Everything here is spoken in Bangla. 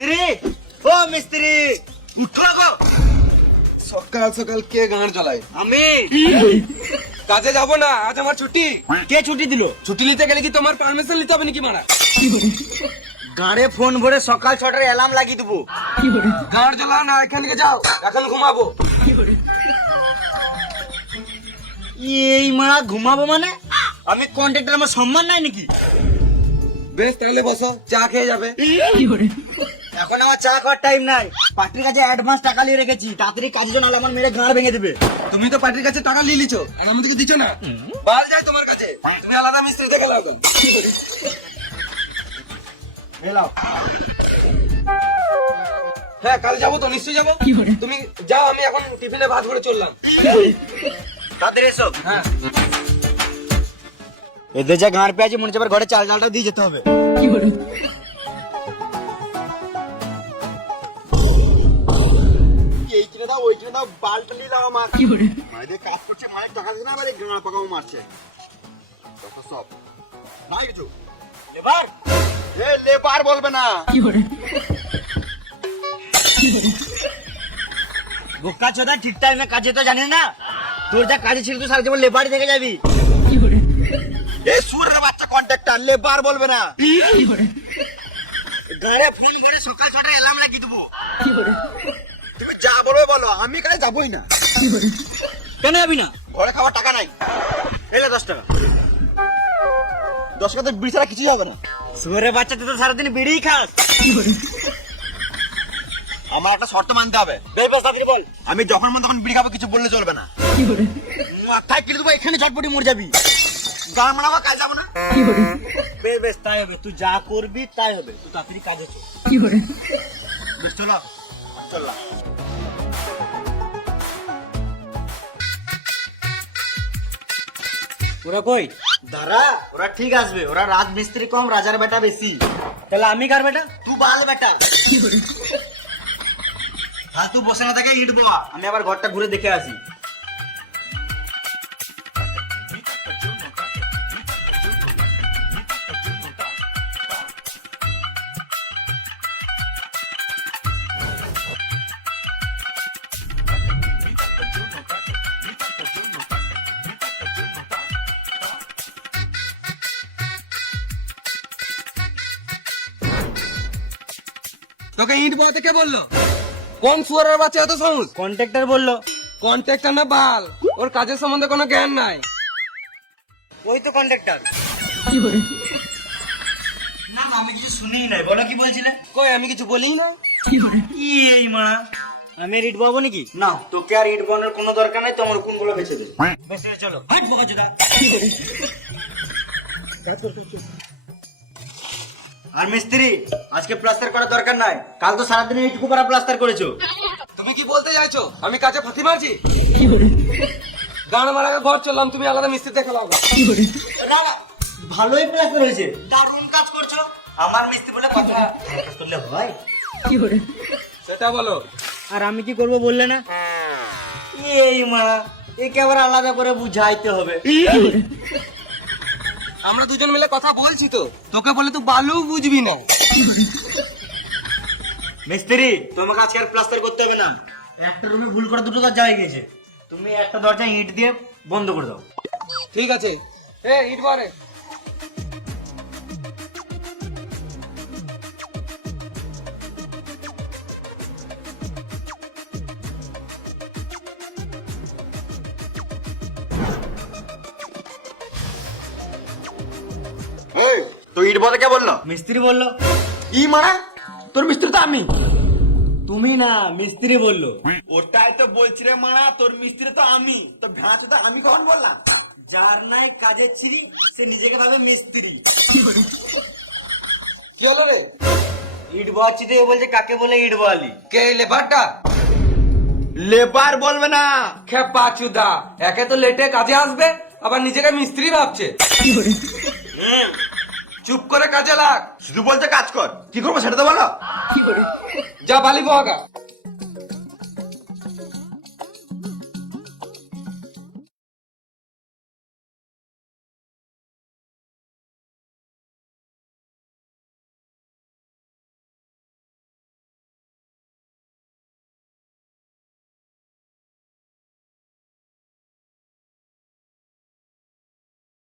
ও মিস্ত্রি উঠো গো। সকাল সকাল কে গান চালায়? আমি। কাজে যাবো না, আজ আমার ছুটি। কে ছুটি দিল? ছুটি নিতে গেলে কি তোমার পারমিশন নিতে হবে নাকি মারা? গাড়ে ফোন ভরে সকাল 6টার অ্যালার্ম লাগিয়ে দেবো। গান চালা না, এখান থেকে যাও, এখন ঘুমাবো। এই মারা ঘুমাবো মানে? আমি কন্ট্রাক্টর, আমার সম্মান নাই নাকি? বেশ তাহলে বসো, চা খেয়ে যাবে। এখন আমার চা খাওয়ার টাইম নাই। পার্টির কাছে অ্যাডভান্স টাকা নিয়ে রেখেছি, তাড়াতাড়ি কাজের জন্য আমার মেরে গাঁড় ভেঙে দেবে। তুমি তো পার্টির কাছে টাকা নিয়ে লিছো, আর আমাদেরকে দিচ্ছ না। বাল যায় তোমার কাছে, তুমি আলাদা মিস্ত্রি দেখে লাও তো। এলাও। হ্যাঁ, কাল যাবো তো, নিশ্চয়ই যাবো। তুমি যাও, আমি এখন টিফিনে ভাত করে চললাম। তাদের এসো। হ্যাঁ, এদের যা গাঁড় পেয়েছে মনে হচ্ছে আবার ঘরে চাল ডালটা দিয়ে যেতে হবে। এই কিনে দাও, ওই কিনে দাও, বালটা নিলাম আমার। মায়েদের কাজ করছে, মায়ের টাকা দিচ্ছে না, আবার এই গাঁড় পাকাও মারছে। কত সব নাই কিছু। লেবার এ লেবার বলবে না। বোকা চোদা, ঠিক টাইমে কাজে তো জানিস না। তোর যা কাজে ছিল তুই সারা জীবন লেবারই থেকে যাবি। এই সুরের বাচ্চা কন্ট্রাক্টর, লেবার বলবে না। গাড়ে ফোন করে সকাল 6টায় অ্যালার্ম লাগিয়ে দেবো। তুমি যা বলবে বলো, আমি কাজে যাবোই না। কেন যাবি না? ঘরে খাওয়ার টাকা নাই। এলে 10 টাকা। 10 টাকা বিড়ি ছাড়া কিছুই হবে না। সুরের বাচ্চা, তুই তো সারাদিন বিড়িই খাস। আমার একটা শর্ত মানতে হবে। বল। আমি যখন মন তখন বিড়ি খাবো, কিছু বললে চলবে না। মাথায় কিনে দেবো, এখানে ঝটপটি মরে যাবি। গান মানাবো, কাজ যাবো না। বেশ বেশ, তাই হবে। তুই যা করবি তাই হবে। তুই তাড়াতাড়ি কাজে চল। বেশ চলো, চললাম। ওরা কই? দাঁড়া, ওরা ঠিক আসবে। ওরা রাজমিস্ত্রি কম, রাজার বেটা বেশি। তাহলে আমি কার বেটা? তুই বাল বেটা। হ্যাঁ, তুই বসে না থাকে, ইট বোয়া। আমি আবার ঘরটা ঘুরে দেখে আসি। তোকে ইট বানাতে কে বললো? কোন সুয়ারের বাচ্চা এত সাহস? কন্ট্রাক্টর বললো। কন্ট্রাক্টর না বাল, ওর কাজের সম্বন্ধে কোনো জ্ঞান নাই। ওই তো কন্ট্রাক্টর। না, আমি কিছু শুনেই নাই। বলো কি বলছিলে? কই, আমি কিছু বলিই না। এই মারা, আমি ইট বাবু নাকি? না, তোকে আর ইট বানানোর কোনো দরকার নাই। তোমার কোনগুলো বেছে দে। বেশি চলো, হাট বোকা চোদা। আর মিস্ত্রি, আজকে প্লাস্টার করার দরকার নাই। কাল তো সারাদিন এইটুকু পারা প্লাস্টার করেছো। তুমি কি বলতে চাইছো আমি কাজে ফাঁকি মারছি? গান মারাকে ঘর চললাম, তুমি আলাদা মিস্ত্রি দেখে লাও। না, ভালোই প্লাস্টার হয়েছে, দারুণ কাজ করছো। আমার মিস্ত্রি বলে কথা করলে হয়? সেটা বলো। আর আমি কি করব বললে না? এই মা, একে আবার আলাদা করে বুঝাইতে হবে। আমরা দুজন মিলে কথা বলছি তো, তোকে বলে তুই বালু বুঝবি না। মিস্ত্রি, তোমাকে আজকে আর প্লাস্টার করতে হবে না। একটা রুমে ভুল করে দুটো দরজা হয়ে গেছে। তুমি একটা দরজা ইট দিয়ে বন্ধ করে দাও। ঠিক আছে, এ ইট বারে। তো ইট বলতে কে বললো? মিস্ত্রি বললো। ই মারা, তোর মিস্ত্রি তো আমি। তুমি না, মিস্ত্রি বললো। ওটাই তো বলছি রে মারা, তোর মিস্ত্রি তো আমি। তো ভ্যাঁচে তো আমি কখন বললাম? যার নাই কাজের ছিরি, সে নিজেকে ভাবে মিস্ত্রি। কি হলো রে? ইট বলছি দিয়ে বলছে কাকে বলে ইট বলি? কে লেবারটা? লেবার বলবে না। খেপা চুদা, একে তো লেটে কাজে আসবে, আবার নিজেকে মিস্ত্রি ভাবছে। চুপ করে কাজে লাগ। শুধু বলছে কাজ কর, কি করবো সেটা তো বলো। যা বালি বহাগা।